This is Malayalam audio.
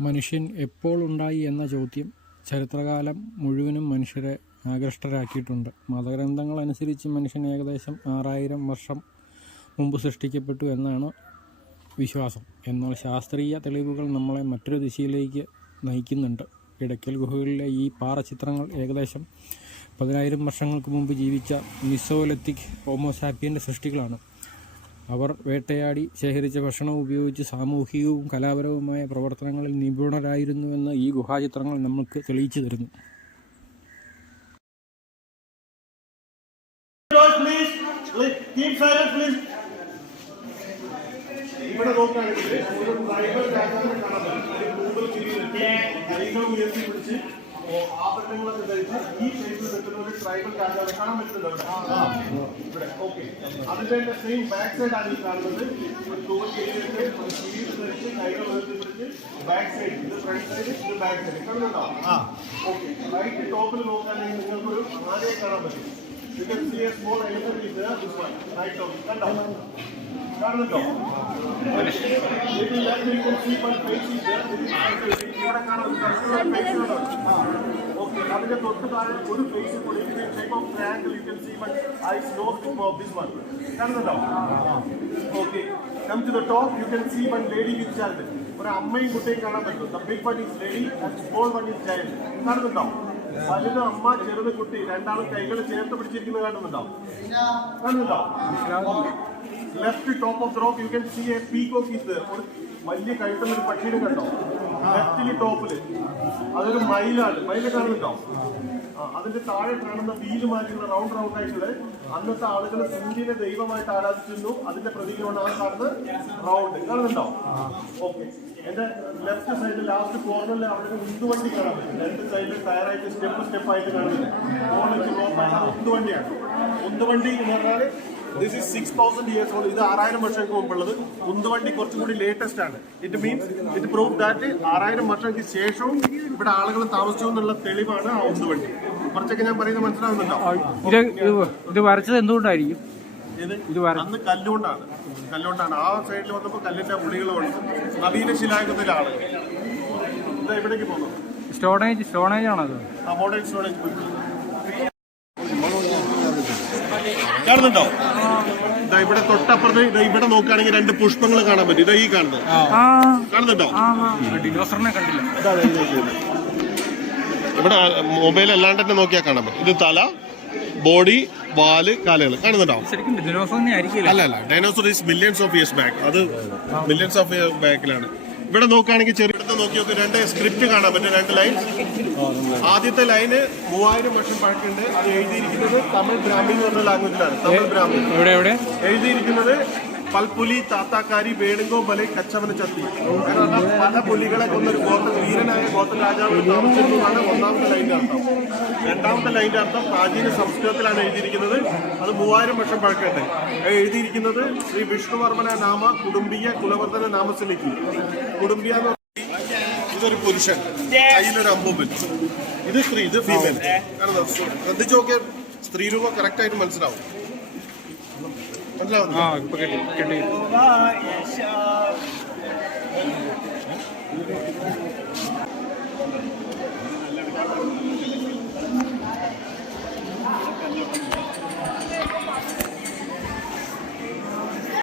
മനുഷ്യൻ എപ്പോൾ ഉണ്ടായി എന്ന ചോദ്യം ചരിത്രകാലം മുഴുവനും മനുഷ്യരെ ആകൃഷ്ടരാക്കിയിട്ടുണ്ട്. മതഗ്രന്ഥങ്ങൾ അനുസരിച്ച് മനുഷ്യൻ ഏകദേശം ആറായിരം വർഷം മുമ്പ് സൃഷ്ടിക്കപ്പെട്ടു എന്നാണ് വിശ്വാസം. എന്നാൽ ശാസ്ത്രീയ തെളിവുകൾ നമ്മളെ മറ്റൊരു ദിശയിലേക്ക് നയിക്കുന്നുണ്ട്. ഇടയ്ക്കൽ ഗുഹകളിലെ ഈ പാറചിത്രങ്ങൾ ഏകദേശം പതിനായിരം വർഷങ്ങൾക്ക് മുമ്പ് ജീവിച്ച മിസോലത്തിക് ഹോമോസാപ്പിയന്റെ സൃഷ്ടികളാണ്. അവർ വേട്ടയാടി ശേഖരിച്ച ഭക്ഷണം ഉപയോഗിച്ച് സാമൂഹികവും കലാപരവുമായ പ്രവർത്തനങ്ങളിൽ നിപുണരായിരുന്നുവെന്ന് ഈ ഗുഹാചിത്രങ്ങൾ നമുക്ക് തെളിയിച്ചു തരുന്നു. ഇവിടെ ട്രൈബൽ ഉയർത്തി പിടിച്ച് ആഭരണങ്ങളൊക്കെ ധരിച്ച് ഈ ഷേപ്പിൽ നിൽക്കുന്ന ഒരു ട്രൈബൽ രാജാവിനെ കാണാൻ പറ്റുന്നുണ്ട്? ഇവിടെ ഓക്കെ അതിന്റെ സെയിം ബാക്ക് സൈഡ് ആണ് കാണുന്നത്. ഒരു കീഴിൽ ധരിച്ച് കൈകൾ ഉയർത്തി ബാക്ക് സൈഡ് ഇത് ഫ്രണ്ട് സൈഡ് ഇത് ബാക്ക് സൈഡ് കാണുന്നുണ്ടോ ഓക്കെ റൈറ്റ് ടോപ്പിൽ നോക്കുകയാണെങ്കിൽ നിങ്ങൾക്കൊരു ആനയെ കാണാൻ പറ്റും. can see a small elephant is there, this one, you can see one face is there. ഇവിടെ കാണാം, ഇവിടെ face ഉണ്ടോ? ആ. Okay, അതിന്റെ തൊട്ട് താഴെ ഒരു ഫേസ് കൂടി the shape of triangle you can see one eyes, nose, mouth, this one. കാണുന്നുണ്ടോ? Okay. Come to the top, you can see one lady with child. ഒരു അമ്മയും കുട്ടിയും കാണാൻ പറ്റും. The big one is lady and small one is child. കാണുന്നുണ്ടോ? വലുത് അമ്മ ചെറുത് കുട്ടി രണ്ടാളും കൈകൾ ചേർത്ത് പിടിച്ചിരിക്കുന്നത് കാണുന്നുണ്ടോ? കാണുന്നുണ്ടോ? Left top of rock you can see a peacock ഇത് ഒരു വലിയ കഴുത്തുള്ള ഒരു പക്ഷീനെ കണ്ടോ? ലെഫ്റ്റിൽ ടോപ്പിൽ. അതൊരു മയിലാണ്. മയിൽ കാണുന്നുണ്ടോ? അതിന്റെ താഴെ കാണുന്ന വീൽ മാറ്റുന്ന റൗണ്ട് റൗണ്ട് ആയിട്ടുള്ള അന്നത്തെ ആളുകൾ സൂര്യനെ ദൈവമായിട്ട് ആരാധിച്ചിരുന്നു. അതിന്റെ പ്രതീകമാണ് ആ കാണുന്നത് റൗണ്ട് കാണുന്നുണ്ടോ? ഓക്കെ എന്റെ ലെഫ്റ്റ് സൈഡിൽ ലാസ്റ്റ് കോർണറിൽ അവിടെ ഉന്തുവണ്ടി കാണാം രണ്ട് സൈഡിൽ ടയറായിട്ട് സ്റ്റെപ്പ് സ്റ്റെപ്പ് ആയിട്ട് കാണുന്നത്. ഉന്തുവണ്ടിയാണ്. ഉന്തുവണ്ടി എന്ന് പറഞ്ഞാൽ this is six thousand years old ഇത് ആറായിരം വർഷങ്ങൾക്ക് മുമ്പുള്ളത്. ഉന്തുവണ്ടി കുറച്ചും കൂടി ലേറ്റസ്റ്റ് ആണ്. It means it prove that ആറായിരം വർഷങ്ങൾക്ക് ശേഷവും ഇവിടെ ആളുകൾ താമസിച്ചു എന്നുള്ള തെളിവാണ് ആ ഉന്തുവണ്ടി. കുറച്ചൊക്കെ ഞാൻ പറയുന്നത് മനസ്സിലാവുന്നുണ്ടോ? ഇത് വരച്ചത് എന്തുകൊണ്ടായിരിക്കും? ഇത് അന്ന് കല്ലുകൊണ്ടാണ്. കല്ലുകൊണ്ടാണ്. ആ സൈഡിൽ വന്നപ്പോൾ കല്ലിന്റെ പുളികൾ വന്നു. നവീന ശിലായുഗത്തിലാണ്. ഇത് എവിടേക്ക് പോകുന്നു. സ്റ്റോണേജ് സ്റ്റോണേജ് ആണത്. മോഡേൺ കാണുന്നുണ്ടോ? ഇതാ ഇവിടെ തൊട്ടപ്പുറത്ത് ഇതാ ഇവിടെ നോക്കുകയാണെങ്കിൽ രണ്ട് പുഷ്പങ്ങൾ കാണാൻ പറ്റും. ഇതാ ഈ കാണുന്നത്. കാണുന്നുണ്ടോ? ഡിനോസറിനെ കണ്ടില്ല. ഇവിടെ മൊബൈൽ അല്ലാണ്ട് തന്നെ നോക്കിയാൽ കാണാൻ പറ്റും. ഇത് തല ബോഡി വാൽ കാലുകൾ. കാണുന്നുണ്ടോ? അല്ല അല്ല. Dinosaur is millions of years back അത് മില്യൺസ് ഓഫ് ഇയർ ബാക്കിലാണ് ഇവിടെ നോക്കുകയാണെങ്കിൽ ചെറുപ്പത്തെ നോക്കി നോക്കി രണ്ട് സ്ക്രിപ്റ്റ് കാണാൻ പറ്റും രണ്ട് ലൈൻ ആദ്യത്തെ ലൈന് മൂവായിരം വർഷം പഴക്കുണ്ട് അത് എഴുതിയിരിക്കുന്നത് തമിഴ് ബ്രാഹ്മിൻ എന്ന് പറഞ്ഞ ലാംഗ്വേജിലാണ് തമിഴ് ബ്രാഹ്മിൻ എഴുതിയിരിക്കുന്നത് പൽപ്പുലി താത്താക്കാരി വേണുങ്കോ ബലെ കച്ചവന ചത്തി. പല പുലികളെ കൊന്നൊരു ഗോത്ര വീരനായ ഗോത്ര രാജാവ് താമസിക്കുന്നതാണ് ഒന്നാമത്തെ ലൈന്റെ അർത്ഥം. രണ്ടാമത്തെ ലൈന്റെ അർത്ഥം പ്രാചീന സംസ്കൃതത്തിലാണ് എഴുതിയിരിക്കുന്നത്. അത് മൂവായിരം വർഷം പഴക്കട്ടെ. എഴുതിയിരിക്കുന്നത് ശ്രീ വിഷ്ണുവർമ്മന നാമ കുടുംബീയ കുലവർദ്ധന നാമസിലേക്ക് കുടുംബിയ ഇതൊരു പുരുഷൻ. കയ്യിലൊരു അമ്പുമ്പിൽ ഇത് സ്ത്രീ ഇത് ഫീമെയിൽ ശ്രദ്ധിച്ചു നോക്കിയാൽ സ്ത്രീരൂപം കറക്റ്റായിട്ട് മനസ്സിലാവും. ആ ഇപ്പൊ കിട്ടി കിട്ടി.